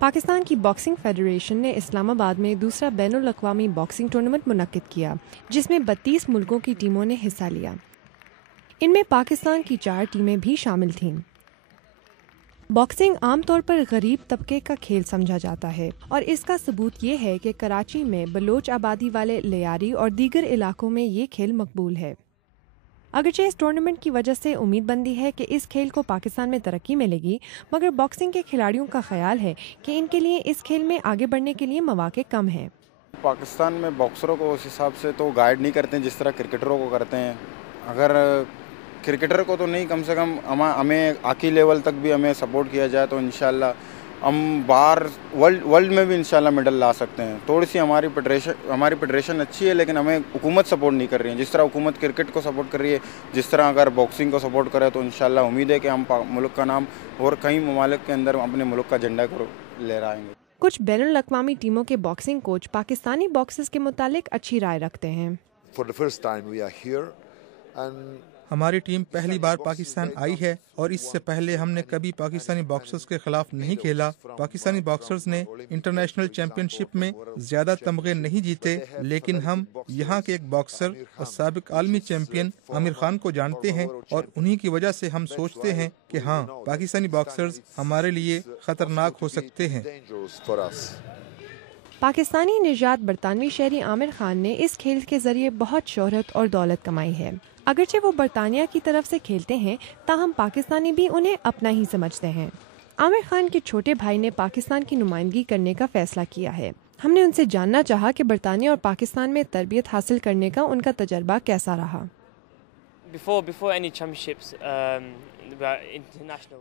پاکستان کی boxing federation نے اسلام آباد میں دوسرا بین الاقوامی باکسنگ ٹورنامنٹ منعقد کیا، جس میں 32 ملکوں کی ٹیموں نے حصہ لیا۔ ان میں پاکستان کی 4 ٹیمیں بھی شامل تھیں۔ باکسنگ عام طور پر غریب طبقے کا کھیل سمجھا جاتا ہے، اور اس کا ثبوت یہ ہے کہ کراچی میں بلوچ آبادی والے لیاری اور دیگر علاقوں میں یہ کھیل مقبول ہے۔ اگرچہ اس ٹورنامنٹ کی وجہ سے امید بندی ہے کہ اس کھیل کو پاکستان میں ترقی ملے گی، مگر باکسنگ کے کھلاڑیوں کا خیال ہے کہ ان کے لیے اس کھیل میں آگے بڑھنے کے لیے مواقع کم ہیں۔ پاکستان میں باکسروں کو اس حساب سے تو گائیڈ نہیں کرتے ہیں جس طرح کرکٹروں کو کرتے ہیں۔ اگر کرکٹر کو تو نہیں، کم سے کم ہمیں آکی لیول تک بھی ہمیں سپورٹ کیا جائے تو انشاءاللہ ہم باہر ورلڈ میں بھی انشاءاللہ میڈل لا سکتے ہیں۔ تھوڑی سی ہماری فیڈریشن اچھی ہے، لیکن ہمیں حکومت سپورٹ نہیں کر رہی ہے جس طرح حکومت کرکٹ کو سپورٹ کر رہی ہے، جس طرح اگر باکسنگ کو سپورٹ کرے تو انشاءاللہ امید ہے کہ ہم ملک کا نام اور کئی ممالک کے اندر اپنے ملک کا جھنڈا لہرائیں گے۔ کچھ بین الاقوامی ٹیموں کے باکسنگ کوچ پاکستانی باکسرز کے متعلق اچھی رائے رکھتے ہیں۔ ہماری ٹیم پہلی بار پاکستان آئی ہے اور اس سے پہلے ہم نے کبھی پاکستانی باکسرز کے خلاف نہیں کھیلا۔ پاکستانی باکسرز نے انٹرنیشنل چیمپئن شپ میں زیادہ تمغے نہیں جیتے، لیکن ہم یہاں کے ایک باکسر اور سابق عالمی چیمپئن عامر خان کو جانتے ہیں، اور انہی کی وجہ سے ہم سوچتے ہیں کہ ہاں، پاکستانی باکسرز ہمارے لیے خطرناک ہو سکتے ہیں۔ پاکستانی نژاد برطانوی شہری عامر خان نے اس کھیل کے ذریعے بہت شہرت اور دولت کمائی ہے۔ اگرچہ وہ برطانیہ کی طرف سے کھیلتے ہیں، تاہم پاکستانی بھی انہیں اپنا ہی سمجھتے ہیں۔ عامر خان کے چھوٹے بھائی نے پاکستان کی نمائندگی کرنے کا فیصلہ کیا ہے۔ ہم نے ان سے جاننا چاہا کہ برطانیہ اور پاکستان میں تربیت حاصل کرنے کا ان کا تجربہ کیسا رہا۔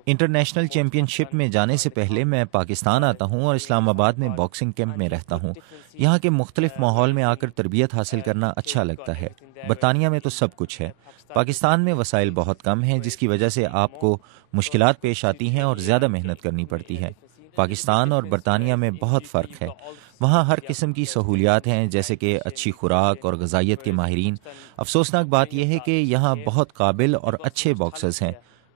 انٹرنیشنل چیمپئن شپ میں جانے سے پہلے میں پاکستان آتا ہوں اور اسلام آباد میں باکسنگ کیمپ میں رہتا ہوں۔ یہاں کے مختلف ماحول میں آ کر تربیت حاصل کرنا اچھا لگتا ہے۔ برطانیہ میں تو سب کچھ ہے، پاکستان میں وسائل بہت کم ہیں، جس کی وجہ سے آپ کو مشکلات پیش آتی ہیں اور زیادہ محنت کرنی پڑتی ہے۔ پاکستان اور برطانیہ میں بہت فرق ہے۔ وہاں ہر قسم کی سہولیات ہیں، جیسے کہ اچھی خوراک اور غذائیت کے ماہرین۔ افسوسناک بات یہ ہے کہ یہاں بہت قابل اور اچھے باکسرز ہیں،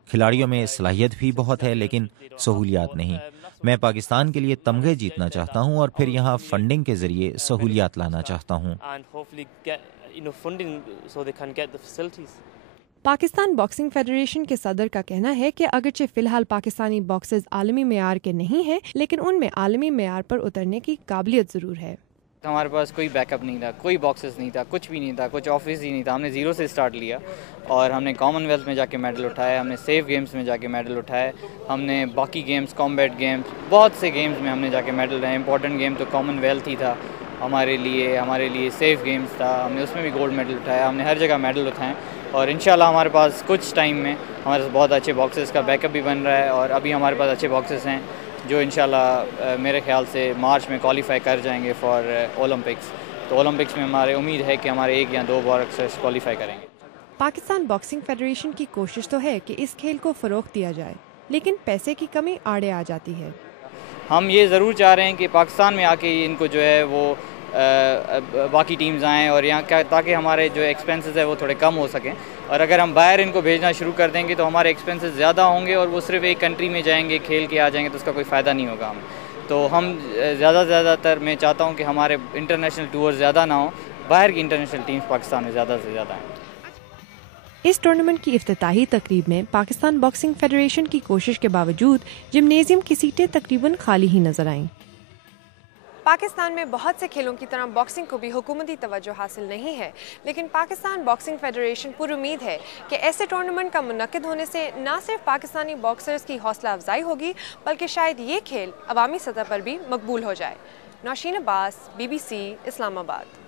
کھلاڑیوں میں صلاحیت بھی بہت ہے، لیکن سہولیات نہیں۔ میں پاکستان کے لیے تمغے جیتنا چاہتا ہوں اور پھر یہاں فنڈنگ کے ذریعے سہولیات لانا چاہتا ہوں۔ پاکستان باکسنگ فیڈریشن کے صدر کا کہنا ہے کہ اگرچہ فی الحال پاکستانی باکسرز عالمی معیار کے نہیں ہیں، لیکن ان میں عالمی معیار پر اترنے کی قابلیت ضرور ہے۔ ہمارے پاس کوئی بیک اپ نہیں تھا، کوئی باکسز نہیں تھا، کچھ بھی نہیں تھا، کچھ آفس ہی نہیں تھا۔ ہم نے زیرو سے اسٹارٹ لیا اور ہم نے کامن ویلتھ میں جا کے میڈل اٹھائے، ہم نے سیف گیمز میں جا کے میڈل اٹھائے، ہم نے باقی گیمز، کامبیٹ گیمز، بہت سے گیمز میں ہم نے جا کے میڈل رہے۔ امپورٹنٹ گیم تو کامن ویلتھ ہی تھا ہمارے لیے سیف گیمز تھا، ہم نے اس میں بھی گولڈ میڈل اٹھایا، ہم نے ہر جگہ میڈل اٹھائے، اور انشاءاللہ ہمارے پاس کچھ ٹائم میں ہمارے پاس بہت اچھے باکسرز کا بیک اپ بھی بن رہا ہے، اور ابھی ہمارے پاس اچھے باکسرز ہیں جو انشاءاللہ میرے خیال سے مارچ میں کوالیفائی کر جائیں گے فار اولمپکس۔ تو اولمپکس میں ہمارے امید ہے کہ ہمارے 1 یا 2 باکسرز کوالیفائی کریں گے۔ پاکستان باکسنگ فیڈریشن کی کوشش تو ہے کہ اس کھیل کو فروغ دیا جائے، لیکن پیسے کی کمی آڑے آ جاتی ہے۔ ہم یہ ضرور چاہ رہے ہیں کہ پاکستان میں آ کے ان کو جو ہے وہ باقی ٹیمز آئیں، اور یہاں تاکہ ہمارے جو ایکسپینسز ہے وہ تھوڑے کم ہو سکیں، اور اگر ہم باہر ان کو بھیجنا شروع کر دیں گے تو ہمارے ایکسپینسز زیادہ ہوں گے، اور وہ صرف ایک کنٹری میں جائیں گے، کھیل کے آ جائیں گے، تو اس کا کوئی فائدہ نہیں ہوگا ہمیں۔ تو ہم زیادہ تر میں چاہتا ہوں کہ ہمارے انٹرنیشنل ٹور زیادہ نہ ہوں، باہر کی انٹرنیشنل ٹیمز پاکستان میں زیادہ سے زیادہ ہیں۔ اس ٹورنامنٹ کی افتتاحی تقریب میں پاکستان باکسنگ فیڈریشن کی کوشش کے باوجود جمنیزیم کی سیٹیں تقریباً خالی ہی نظر آئیں۔ پاکستان میں بہت سے کھیلوں کی طرح باکسنگ کو بھی حکومتی توجہ حاصل نہیں ہے، لیکن پاکستان باکسنگ فیڈریشن پر امید ہے کہ ایسے ٹورنامنٹ کا منعقد ہونے سے نہ صرف پاکستانی باکسرز کی حوصلہ افزائی ہوگی، بلکہ شاید یہ کھیل عوامی سطح پر بھی مقبول ہو جائے۔ نوشین عباس، BBC، اسلام آباد۔